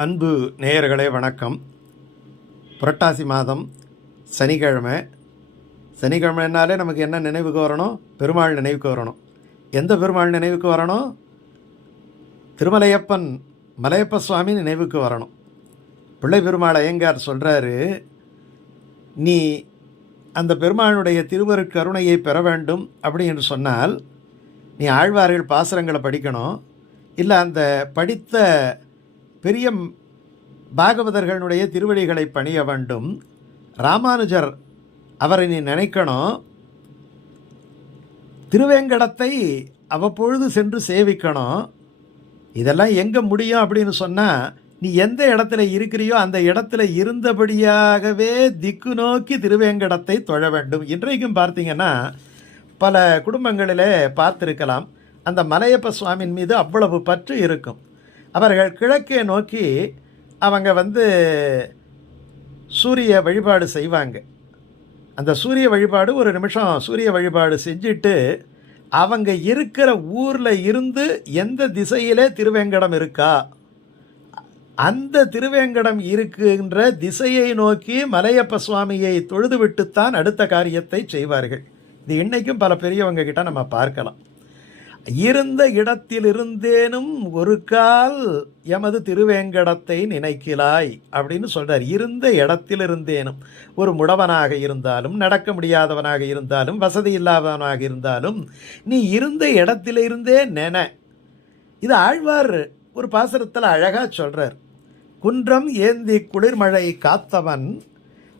அன்பு நேயர்களே வணக்கம். புரட்டாசி மாதம் சனிக்கிழமை. சனிக்கிழமைனாலே நமக்கு என்ன நினைவுக்கு வரணும்? பெருமாள் நினைவுக்கு வரணும். எந்த பெருமாள் நினைவுக்கு வரணும்? திருமலையப்பன் மலையப்ப சுவாமி நினைவுக்கு வரணும். பிள்ளை பெருமாள் ஐயங்கார் சொல்கிறாரு நீ அந்த பெருமாளுடைய திருவருட்கருணையை பெற வேண்டும் அப்படி என்று சொன்னால் நீ ஆழ்வார்கள் பாசுரங்களை படிக்கணும். இல்லை அந்த படித்த பெரிய பாகவதர்களுடைய திருவடிகளை பணிய வேண்டும். ராமானுஜர் அவரை நீ நினைக்கணும். திருவேங்கடத்தை அவ்வப்பொழுது சென்று சேவிக்கணும். இதெல்லாம் எங்கே முடியும் அப்படின்னு சொன்னால் நீ எந்த இடத்துல இருக்கிறியோ அந்த இடத்துல இருந்தபடியாகவே திக்கு நோக்கி திருவேங்கடத்தை தொழ வேண்டும். இன்றைக்கும் பார்த்தீங்கன்னா பல குடும்பங்களிலே பார்த்துருக்கலாம். அந்த மலையப்ப சுவாமியின் மீது அவ்வளவு பற்று இருக்கும். அவர்கள் கிழக்கே நோக்கி அவங்க வந்து சூரிய வழிபாடு செய்வாங்க. அந்த சூரிய வழிபாடு ஒரு நிமிஷம் சூரிய வழிபாடு செஞ்சுட்டு அவங்க இருக்கிற ஊரில் இருந்து எந்த திசையிலே திருவேங்கடம் இருக்கா? அந்த திருவேங்கடம் இருக்கின்ற திசையை நோக்கி மலையப்ப சுவாமியை தொழுதுவிட்டுத்தான் அடுத்த காரியத்தை செய்வார்கள். இது இன்றைக்கும் பல பெரியவங்க கிட்ட நம்ம பார்க்கலாம். இருந்த இடத்திலிருந்தேனும் ஒரு கால் எமது திருவேங்கடத்தை நினைக்கிலாய் அப்படின்னு சொல்கிறார் இருந்த இடத்திலிருந்தேனும் ஒரு முடவனாக இருந்தாலும் நடக்க முடியாதவனாக இருந்தாலும் வசதி இல்லாதவனாக இருந்தாலும் நீ இருந்த இடத்திலிருந்தே நென. இது ஆழ்வார் ஒரு பாசனத்தில் அழகாக சொல்கிறார் குன்றம் ஏந்தி குளிர்மழை காத்தவன்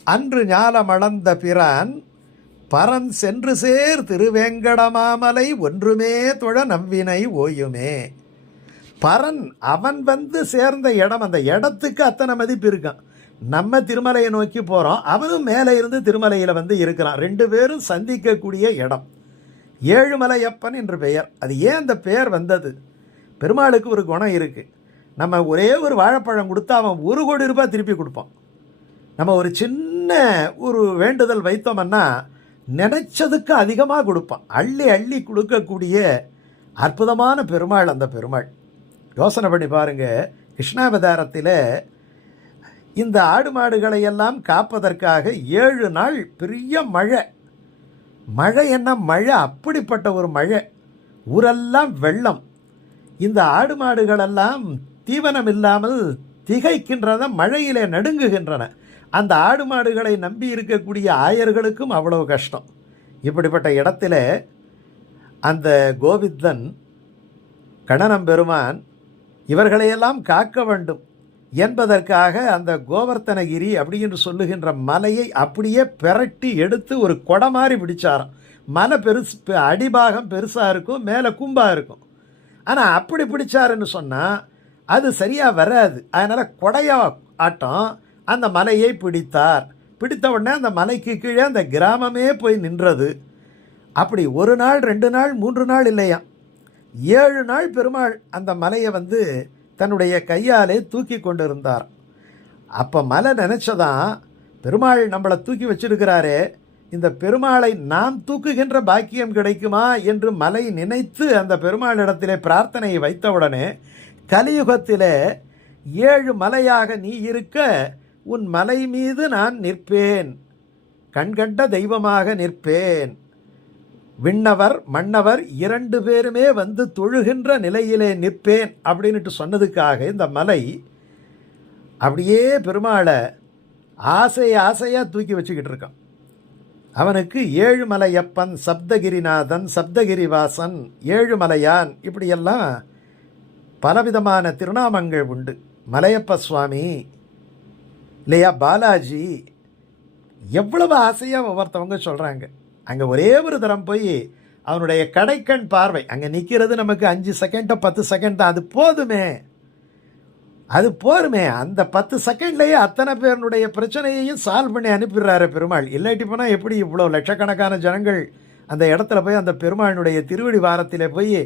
அன்று ஞாலமளந்த பிரான் பரன் சென்று சேர் திருவேங்கடமாமலை ஒன்றுமே தொழ நம்பினை ஓயுமே. பரன் அவன் வந்து சேர்ந்த இடம் அந்த இடத்துக்கு அத்தனை மதிப்பு இருக்கான். நம்ம திருமலையை நோக்கி போகிறோம் அவனும் மேலே இருந்து திருமலையில் வந்து இருக்கிறான். ரெண்டு பேரும் சந்திக்கக்கூடிய இடம். ஏழுமலையப்பன் என்று பெயர். அது ஏன் அந்த பெயர் வந்தது? பெருமாளுக்கு ஒரு குணம் இருக்குது நம்ம ஒரே ஒரு வாழைப்பழம் கொடுத்தா அவன் ஒரு கோடி ரூபாய் திருப்பி கொடுப்பான். நம்ம ஒரு சின்ன ஒரு வேண்டுதல் வைத்தோம்னா நினைச்சதுக்கு அதிகமாக கொடுப்பான். அள்ளி அள்ளி கொடுக்கக்கூடிய அற்புதமான பெருமாள் அந்த பெருமாள். யோசனை பண்ணி பாருங்கள் கிருஷ்ணாவதாரத்தில் இந்த ஆடு மாடுகளை எல்லாம் காப்பதற்காக ஏழு நாள் பெரிய மழை. மழை என்ன? மழை அப்படிப்பட்ட ஒரு மழை. ஊரெல்லாம் வெள்ளம். இந்த ஆடு மாடுகளெல்லாம் தீவனம் இல்லாமல் திகைக்கின்றன மழையிலே நடுங்குகின்றன. அந்த ஆடு மாடுகளை நம்பி இருக்கக்கூடிய ஆயர்களுக்கும் அவ்வளவு கஷ்டம். இப்படிப்பட்ட இடத்துல அந்த கோவிந்தன் கணனம் பெருமான் இவர்களையெல்லாம் காக்க வேண்டும் என்பதற்காக அந்த கோவர்த்தனகிரி அப்படின்னு சொல்லுகின்ற மலையை அப்படியே பிரட்டி எடுத்து ஒரு கொடை மாதிரி பிடிச்சாராம். மலை பெருசு பெ- அடிபாகம் பெருசாக இருக்கும் மேலே கும்பாக இருக்கும். ஆனால் அப்படி பிடிச்சாருன்னு சொன்னால் அது சரியாக வராது. அதனால் கொடையா ஆட்டம் அந்த மலையை பிடித்தார். பிடித்த உடனே அந்த மலைக்கு கீழே அந்த கிராமமே போய் நின்றது. அப்படி ஒரு நாள் ரெண்டு நாள் மூன்று நாள் இல்லையா? ஏழு நாள் பெருமாள் அந்த மலையை வந்து தன்னுடைய கையாலே தூக்கி கொண்டு இருந்தார் அப்போ மலை நினச்சதான் பெருமாள் நம்மளை தூக்கி வச்சிருக்கிறாரே இந்த பெருமாளை நாம் தூக்குகின்ற பாக்கியம் கிடைக்குமா என்று மலை நினைத்து அந்த பெருமாளிடத்திலே பிரார்த்தனையை வைத்தவுடனே கலியுகத்திலே ஏழு மலையாக நீ இருக்க உன் மலை மீது நான் நிற்பேன். கண்கண்ட தெய்வமாக நிற்பேன். விண்ணவர் மன்னவர் இரண்டு பேருமே வந்து தொழுகின்ற நிலையிலே நிற்பேன் அப்படின்னுட்டு சொன்னதுக்காக இந்த மலை அப்படியே பெருமாளை ஆசை ஆசையாக தூக்கி வச்சுக்கிட்டு இருக்கான். அவனுக்கு ஏழுமலையப்பன் சப்தகிரிநாதன் சப்தகிரிவாசன் ஏழுமலையான் இப்படியெல்லாம் பலவிதமான திருநாமங்கள் உண்டு. மலையப்ப சுவாமி இல்லையா பாலாஜி? எவ்வளவு ஆசையாக ஒவ்வொருத்தவங்க சொல்கிறாங்க அங்கே ஒரே ஒரு தரம் போய் அவனுடைய கடைக்கண் பார்வை அங்கே நிற்கிறது நமக்கு அஞ்சு செகண்டோ பத்து செகண்ட் தான். அது போதுமே. அது போருமே அந்த பத்து செகண்ட்லேயே அத்தனை பேருடைய பிரச்சனையையும் சால்வ் பண்ணி அனுப்பிடுறாரு பெருமாள். இல்லாட்டி போனால் எப்படி இவ்வளோ லட்சக்கணக்கான ஜனங்கள் அந்த இடத்துல போய் அந்த பெருமாளுடைய திருவடி வாரத்தில் போய்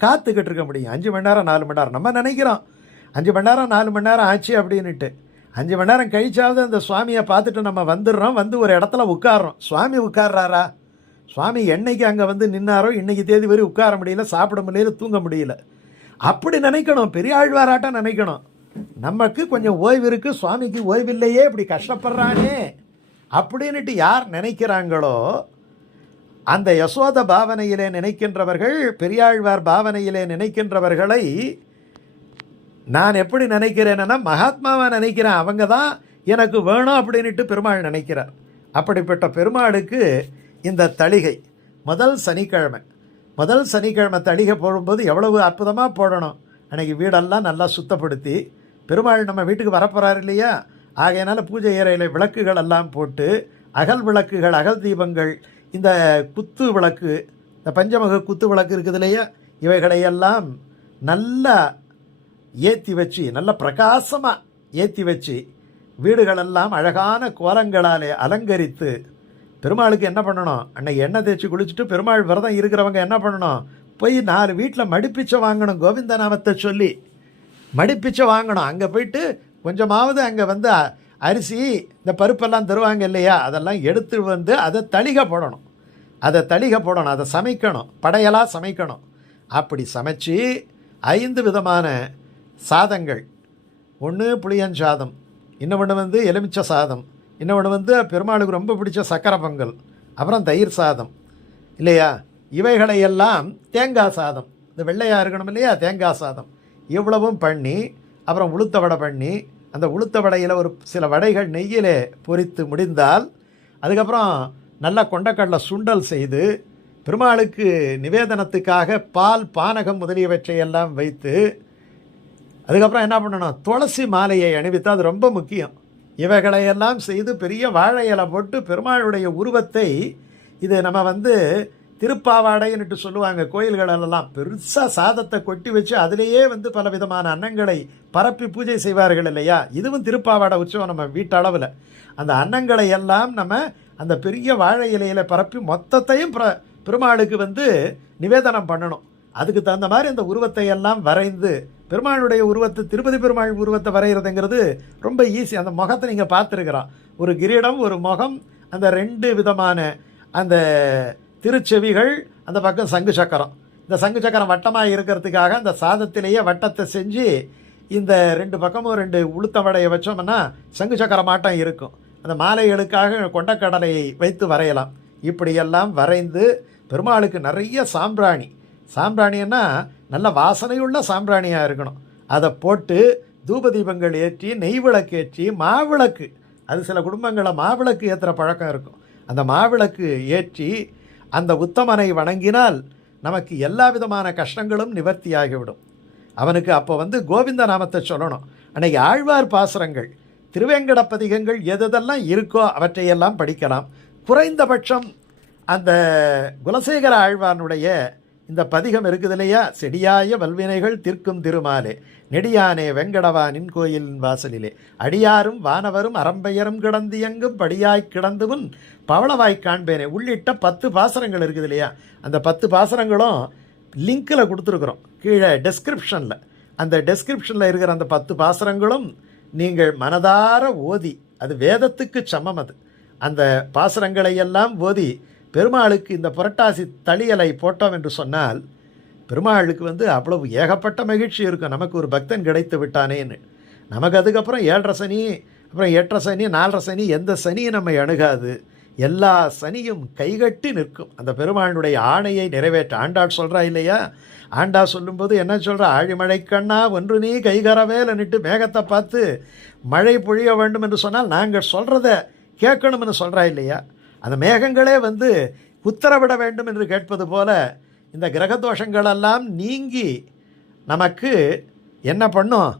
காத்துக்கிட்டு இருக்க முடியும்? அஞ்சு மணி நேரம் நாலு மணி நேரம். நம்ம நினைக்கிறோம் அஞ்சு மணி நேரம் நாலு மணி நேரம் ஆச்சு அப்படின்னுட்டு. அஞ்சு மணி நேரம் கழிச்சாவது அந்த சுவாமியை பார்த்துட்டு நம்ம வந்துடுறோம். வந்து ஒரு இடத்துல உட்கார்றோம். சுவாமி உட்கார்றாரா? சுவாமி என்னைக்கு அங்கே வந்து நின்னாரோ இன்றைக்கி தேதி வரை உட்கார முடியல சாப்பிட முடியல தூங்க முடியல. அப்படி நினைக்கணும். பெரிய ஆழ்வாராட்டம் நினைக்கணும். நமக்கு கொஞ்சம் ஓய்வு இருக்குது சுவாமிக்கு ஓய்வில்லையே இப்படி கஷ்டப்படுறானே. அப்படின்ட்டு யார் நினைக்கிறாங்களோ அந்த யசோத பாவனையிலே நினைக்கின்றவர்கள் பெரியாழ்வார் பாவனையிலே நினைக்கின்றவர்களை நான் எப்படி நினைக்கிறேன்னா மகாத்மாவை நினைக்கிறேன் அவங்க தான் எனக்கு வேணும் அப்படின்ட்டு பெருமாள் நினைக்கிறார். அப்படிப்பட்ட பெருமாளுக்கு இந்த தளிகை முதல் சனிக்கிழமை முதல் சனிக்கிழமை தளிகை போடும்போது எவ்வளவு அற்புதமாக போடணும். அன்றைக்கி வீடெல்லாம் நல்லா சுத்தப்படுத்தி பெருமாள் நம்ம வீட்டுக்கு வரப்போகிறார் இல்லையா? ஆகையினால பூஜை அறையில் விளக்குகள் எல்லாம் போட்டு அகல் விளக்குகள் அகல் தீபங்கள் இந்த குத்து விளக்கு இந்த பஞ்சமுக குத்து விளக்கு இருக்குது இல்லையா? இவைகளையெல்லாம் நல்லா ஏற்றி வச்சு நல்ல பிரகாசமாக ஏற்றி வச்சு வீடுகளெல்லாம் அழகான கோலங்களாலே அலங்கரித்து பெருமாளுக்கு என்ன பண்ணணும்? அன்னைக்கு எண்ணெய் தேய்ச்சி குளிச்சுட்டு பெருமாள் விரதம் இருக்கிறவங்க என்ன பண்ணணும்? போய் நாலு வீட்டில் மடிப்பிச்சை வாங்கணும் கோவிந்த நாமத்தை சொல்லி. மடிப்பிச்சை வாங்கணும். அங்கே போயிட்டு கொஞ்சமாவது அங்கே வந்து அரிசி இந்த பருப்பெல்லாம் தருவாங்க இல்லையா? அதெல்லாம் எடுத்து வந்து அதை தளிக போடணும். அதை தளிக போடணும். அதை சமைக்கணும். படையலாக சமைக்கணும். அப்படி சமைச்சு ஐந்து விதமான சாதங்கள். ஒன்று புளியஞ்சாதம் இன்னொன்று வந்து எலுமிச்சை சாதம் இன்னொன்று வந்து பெருமாளுக்கு ரொம்ப பிடிச்ச சக்கரை பொங்கல் அப்புறம் தயிர் சாதம். இல்லையா? இவைகளையெல்லாம் தேங்காய் சாதம். இந்த வெள்ளையாக இருக்கணும் இல்லையா? தேங்காய் சாதம். இவ்வளவும் பண்ணி அப்புறம் உளுத்த வடை பண்ணி அந்த உளுத்த வடையில் ஒரு சில வடைகள் நெய்யிலே பொரித்து முடிந்தால் அதுக்கப்புறம் நல்லா கொண்டக்கடலை சுண்டல் செய்து பெருமாளுக்கு நிவேதனத்துக்காக பால் பானகம் முதலியவற்றை எல்லாம் வைத்து அதுக்கப்புறம் என்ன பண்ணணும்? துளசி மாலையை அணிவித்து அது ரொம்ப முக்கியம். இவைகளையெல்லாம் செய்து பெரிய வாழை இலை போட்டு பெருமாளுடைய உருவத்தை இது நம்ம வந்து திருப்பாவாடைன்னுட்டு சொல்லுவாங்க கோயில்களெல்லாம். பெருசாக சாதத்தை கொட்டி வச்சு அதிலேயே வந்து பல விதமான அன்னங்களை பரப்பி பூஜை செய்வார்கள் இல்லையா? இதுவும் திருப்பாவாடை உற்சவம் நம்ம வீட்டளவில் அந்த அன்னங்களை எல்லாம் நம்ம அந்த பெரிய வாழை இலையில பரப்பி மொத்தத்தையும் பிர பெருமாளுக்கு வந்து நிவேதனம் பண்ணணும். அதுக்கு தகுந்த மாதிரி அந்த உருவத்தை எல்லாம் வரைந்து பெருமாளுடைய உருவத்தை திருப்பதி பெருமாள் உருவத்தை வரைகிறதுங்கிறது ரொம்ப ஈஸி அந்த முகத்தை நீங்கள் பார்த்துருக்குறோம். ஒரு கிரீடம் ஒரு முகம் அந்த ரெண்டு விதமான அந்த திருச்செவிகள் அந்த பக்கம் சங்கு சக்கரம். இந்த சங்கு சக்கரம் வட்டமாக இருக்கிறதுக்காக அந்த சாதத்திலேயே வட்டத்தை செஞ்சு இந்த ரெண்டு பக்கமும் ரெண்டு உளுத்த வடையை வச்சோம்னா சங்கு சக்கரம் மாட்டம் இருக்கும். அந்த மாலைகளுக்காக கொண்டக்கடலையை வைத்து வரையலாம். இப்படியெல்லாம் வரைந்து பெருமாளுக்கு நிறைய சாம்பிராணி. சாம்பிராணின்னா நல்ல வாசனையுள்ள சாம்பிராணியாக இருக்கணும். அதை போட்டு தூப தீபங்கள் ஏற்றி நெய் விளக்கு ஏற்றி மாவிளக்கு. அது சில குடும்பங்களில் மாவிளக்கு ஏற்றுற பழக்கம் இருக்கும். அந்த மாவிளக்கு ஏற்றி அந்த உத்தமனை வணங்கினால் நமக்கு எல்லா விதமான கஷ்டங்களும் நிவர்த்தியாகிவிடும். அவனுக்கு அப்போ வந்து கோவிந்த நாமத்தை சொல்லணும். அன்னைக்கு ஆழ்வார் பாசுரங்கள் திருவேங்கடப்பதிகங்கள் எதெல்லாம் இருக்கோ அவற்றையெல்லாம் படிக்கலாம். குறைந்தபட்சம் அந்த குலசேகர ஆழ்வானுடைய இந்த பதிகம் இருக்குது இல்லையா? செடியாய வல்வினைகள் தீர்க்கும் திருமாலே நெடியானே வெங்கடவானின் கோயிலின் வாசலிலே. அடியாரும் வானவரும் அரம்பெயரும் கிடந்து எங்கும் படியாய் கிடந்துவும் பவளவாய் காண்பேனே. உள்ளிட்ட பத்து பாசரங்கள் இருக்குது இல்லையா? அந்த பத்து பாசரங்களும் லிங்கில் கொடுத்துருக்குறோம். கீழே டெஸ்கிரிப்ஷனில் அந்த டெஸ்கிரிப்ஷனில் இருக்கிற அந்த பத்து பாசரங்களும் நீங்கள் மனதார ஓதி அது வேதத்துக்கு சமம் அது. அந்த பாசரங்களை எல்லாம் ஓதி பெருமாளுக்கு இந்த புரட்டாசி தளியலை போட்டோம் என்று சொன்னால் பெருமாளுக்கு வந்து அவ்வளவு ஏகப்பட்ட மகிழ்ச்சி இருக்கும். நமக்கு ஒரு பக்தன் கிடைத்து விட்டானேன்னு நமக்கு அதுக்கப்புறம் ஏழரை சனி அப்புறம் எட்டரை சனி நாலரை சனி எந்த சனியும் நம்மை அணுகாது? எல்லா சனியும் கைகட்டி நிற்கும். அந்த பெருமாளுடைய ஆணையை நிறைவேற்ற. ஆண்டாள் சொல்கிறா இல்லையா? ஆண்டா சொல்லும்போது என்ன சொல்கிறா ஆழிமழை கண்ணா ஒன்று நீ கைகரவேலன்னுட்டு மேகத்தை பார்த்து மழை பொழிய வேண்டும் என்று சொன்னால் நாங்கள் சொல்கிறத கேட்கணும்னு சொல்கிறா இல்லையா? அந்த மேகங்களே வந்து உத்தரவிட வேண்டும் என்று கேட்பது போல இந்த கிரக தோஷங்களெல்லாம் நீங்கி நமக்கு என்ன பண்ணும்?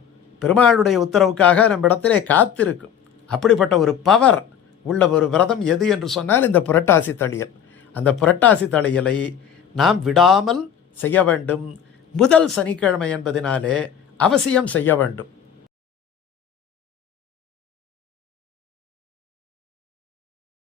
பெருமாளுடைய உத்தரவுக்காக நம்ம இடத்திலே காத்திருக்கும். அப்படிப்பட்ட ஒரு பவர் உள்ள ஒரு விரதம் எது என்று சொன்னால் இந்த புரட்டாசி தளியல். அந்த புரட்டாசி தளியலை நாம் விடாமல் செய்ய வேண்டும். முதல் சனிக்கிழமை என்பதினாலே அவசியம் செய்ய வேண்டும்.